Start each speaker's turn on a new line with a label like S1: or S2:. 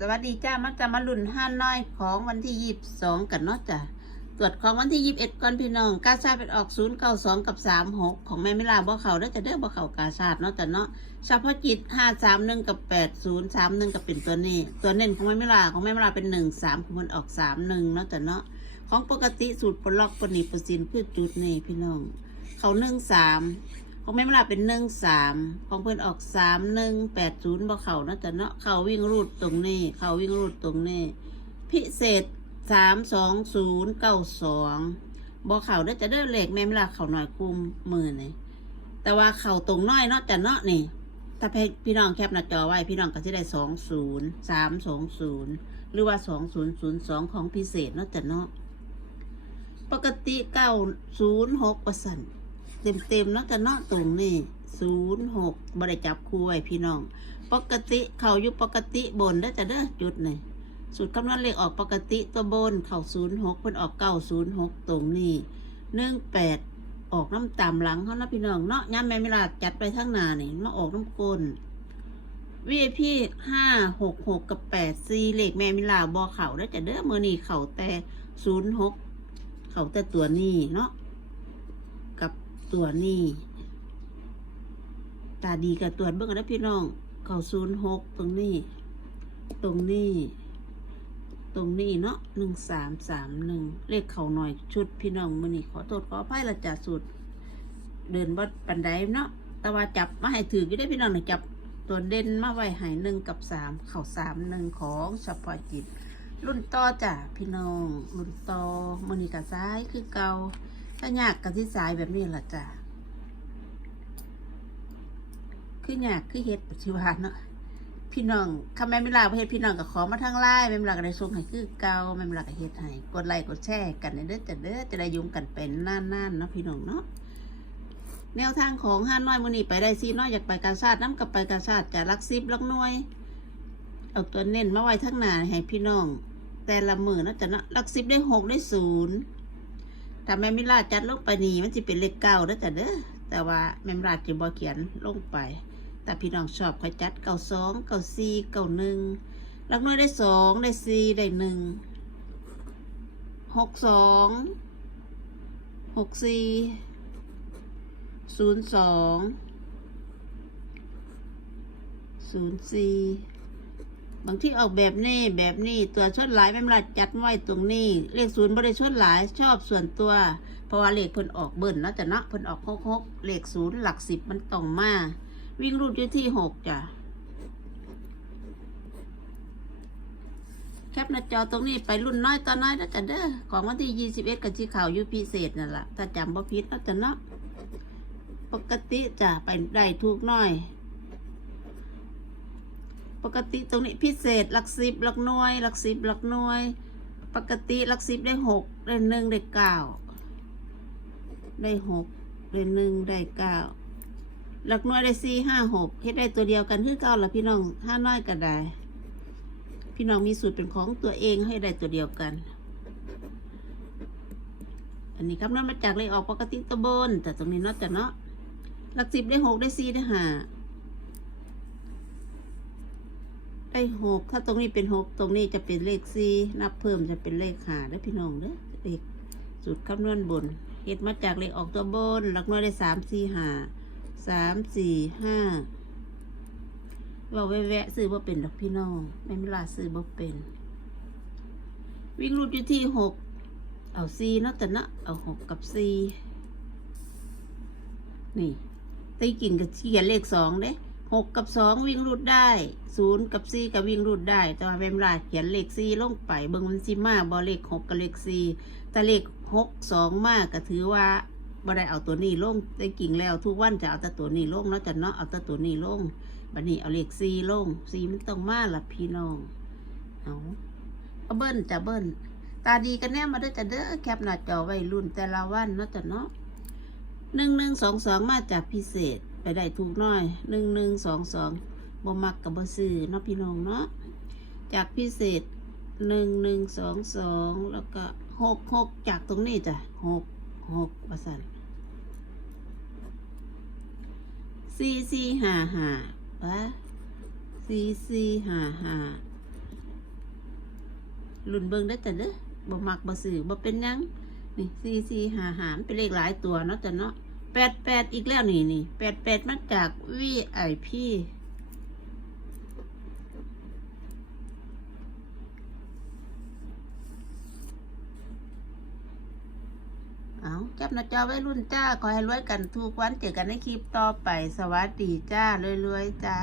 S1: สวัสดีจ้ามาจะมาลุ่นห้าน้อยของวันที่ยี่สิบสองกันเนาะจ้ะตรวจของวันที่ยี่สิบเอ็ดก่อนพี่น้องกาชาเป็นออกศูนย์เก้าสองกับสามหกของแม่มิลาบ่เขาได้จะเด้อบ่เขากาชาดเนาะจ้ะเนาะเฉพาะจิตห้าสามหนึ่งกับแปดศูนย์สามหนึ่งกับเป็นตัวนี้ตัวเน้นของแม่มิลาของแม่มิลาเป็นหนึ่งสามของมันออกสามหนึ่งเนาะจ้ะเนาะของปกติสูตรปลอกปนิปสินคือจุดนี่พี่น้อง เขาหนึ่งสาม ของแม่มลาเป็นหนึ่งสามของเพื่อนออกสามหนึ่งแปดศูนย์บ่เขานะแต่เนาะเขาวิ่งรูดตรงนี้ เขาวิ่งรูดตรงนี้ พิเศษสามสองศูนย์เก้าสองบ่เขาได้จะเด้อเลขแม่มลาเขาหน่อยคุมมือนี่แต่ว่าเขาตรงน้อยเนาะแต่เนาะนี่ถ้าพี่น้องแคปหน้าจอไว้พี่น้องก็จะได้สองศูนย์สามสองศูนย์หรือว่าสองศูนย์ศูนย์สองของพิเศษเนาะแต่เนาะปกติเก้าศูนย์หกเปอร์เซ็นต์ เต็มเต็มๆเนาะแต่นาะตรงนี่ศูนย์หกบริจับคู่ไว้พี่น้อง ปกติเขาอยู่ปกติบนได้แต่เด้อจุดนี่สูตรคำนวณเลขออกปกติตัวบน เข่าศูนย์หกเพิ่นออกเก้าศูนย์หกตรงนี้หนึ่งแปดออกน้ำตามหลังเขานะพี่น้องเนาะย้ำแม่เวลาจัดไปทั้งนานี่มาออกน้ำกลน VIP ห้าหกหกกับแปดซีเลขแม่มิลาบอเข่าได้แต่เด้อมือนี่เข่าแต่ศูนย์หกเข่าแต่ตัวนี้เนาะ ตัวนี้ ตาดีกับตัวเบิ้งนะพี่น้องเขาศูนย์หกตรงนี้ ตรงนี้ ตรงนี้เนาะหนึ่งสามสามหนึ่งเลขเข่าหน่อยชุดพี่น้องมือนี่ขอโทษขออภัยละจ่าสุด เดินบัดปันไดเนาะแต่ว่าจับมาให้ถืออยู่ได้พี่น้องนะจับตัวเด่นมาไว้ให้หนึ่งกับสามเข่าสามหนึ่งของเฉพาะจิตรุ่นต่อจ้ะพี่น้อง รุ่นต่อมือนี่กับซ้ายคือเกา ถ้ายากกับที่สายแบบนี้ล่ะจ้ะคือยากคือเฮ็ดปัจจุบันเนาะพี่น้องคำแม่ไม่ลาเฮ็ดพี่น้องกับขอมาทางไลน์แม่ไม่ลาก็ได้ส่งให้คือเก่าแม่ไม่ลาก็เฮ็ดให้กดไลค์กดแชร์กันเด้อจ้ะเด้อจะได้ยุ่งกันเป็นน่านๆเนาะพี่น้องเนาะแนวทางของห้าน้อยมือนีไปได้ซีน้อยอยากไปกาชาติน้ำกับไปกาชาติจะรักซิบรักน่วยเอาตัวเน้นมาไว้ทั้งหน้าให้พี่น้อง แต่ละมือนะจะนะหลักสิบได้หกได้ศูนย์ ถ้าแม่มิลาจัดลงไปนี่มันจะเป็นเลขเก้าแล้วจ้ะเด้อแต่ว่าแม่มิลาจะบอเขียนลงไป แต่พี่น้องชอบคอยจัดเก้าสองเก้าสี่เก้าหนึ่งลักน้อยได้สองได้สี่ได้หนึ่งหกสองหกสี่ศูนย์สองศูนย์สี่ บางที่ออกแบบนี้แบบนี้ตัวชดหลายไม่เป็นไรจัดไว้ตรงนี้เลขศูนย์บริชดหลายชอบส่วนตัวเพราะว่าเลขเพิ่นออกเบิ่นเนาะแต่เนาะเพิ่นออกหกหกเลขศูนย์หลักสิบมันต้องมาวิ่งรูดอยู่ที่หกจ้ะแคปหน้าจอตรงนี้ไปรุ่นน้อยตอนน้อยแล้วจ้ะเด้อของวันที่ยี่สิบเอ็ดกับที่ข่าวยูพิเศษนั่นแหละถ้าจำบ่ผิดแล้วจ้ะเนาะปกติจ้ะไปได้ทุกน้อย กติตรงนี้พิเศษหลักสิบหลักหน่วยหลักสิบหลักหน่วย ปกติหลักสิบได้หกได้หนึ่งได้เก้าได้หกได้หนึ่งได้เก้าหลักหน่วยได้สี่ห้าหกเฮ็ดได้ตัวเดียวกันคือเก้าละพี่น้องห้าน้อยก็ได้ พี่น้องมีสูตรเป็นของตัวเองให้ได้ตัวเดียวกัน อันนี้คำนวณมาจากเลขออกปกติตัวบนแต่ตรงนี้เนาะแต่เนาะหลักสิบได้หกได้สี่ได้ห้า ได้หกถ้าตรงนี้เป็นหกตรงนี้จะเป็นเลขสี่นับเพิ่มจะเป็นเลขหาได้อพี่น้องเด้อเลขสูตรคำนวณบนเฮ็ดมาจากเลขออกตัวบนหลักน่วยได้สามสี่ห้าสามสี่ห้าเราแวะซื้อบ่เป็นดอกพี่น้องไม่เวลาซื้อบ่เป็น วิ่งรูดอยู่ที่หกเอาสี่เนาะแต่นะเอาหกกับสี่นี่ตีกินกับเขียนเลขสองเด้ หกกับสองวิ่งรูดได้ศูนย์กับสี่กับวิ่งรูดได้ แต่ว่าเวลาเขียนเลขสี่ลงไปเบิ่งมันสิมาบอเลขหกกับเลขสี่แต่เลขหกสองมากก็ถือว่าบ่ได้เอาตัวนี้ลงได้กิ่งแล้วทุกวันจะเอาแต่ตัวนี้ลงเนาะจะเนาะเอาแต่ตัวนี้ลงบัดนี้เอาเลขสี่ลงสี่มันต้องมาละพี่น้องเอาเอาเบิ้ลจะเบิ้ลตาดีกันแน่มาเด้จะเด้อแคปหน้าจอไว้รุ่นแต่ละวันเนาะจะเนาะหนึ่งหนึ่งสองสองมาจากพิเศษ ไปได้ถูกน้อยหนึ่งหนึ่งสองสองบ่มักกับบ่ซื้อเนาะพี่น้องเนาะจากพิเศษหนึ่งหนึ่งสองสองแล้วก็หกหกจากตรงนี้จ้ะหกหกประสันสี่สี่ห้าห้าวะสี่สี่ห้าห้ารุ่นเบิ่งได้อจ้ะเด้อบ่มักบ่ซื้อบ่เป็นยังนี่สี่สี่หาหาเป็นเลขหลายตัวเนาะจ้ะเนาะ ปดแปดอีกแล้วนี่นี่แปดแปดมาจากวีไอพีเอาจับหน้าจอไว้รุ่นจ้า ขอให้รวยกันทุกวันเจอกันในคลิปต่อไป สวัสดีจ้า รวยๆจ้า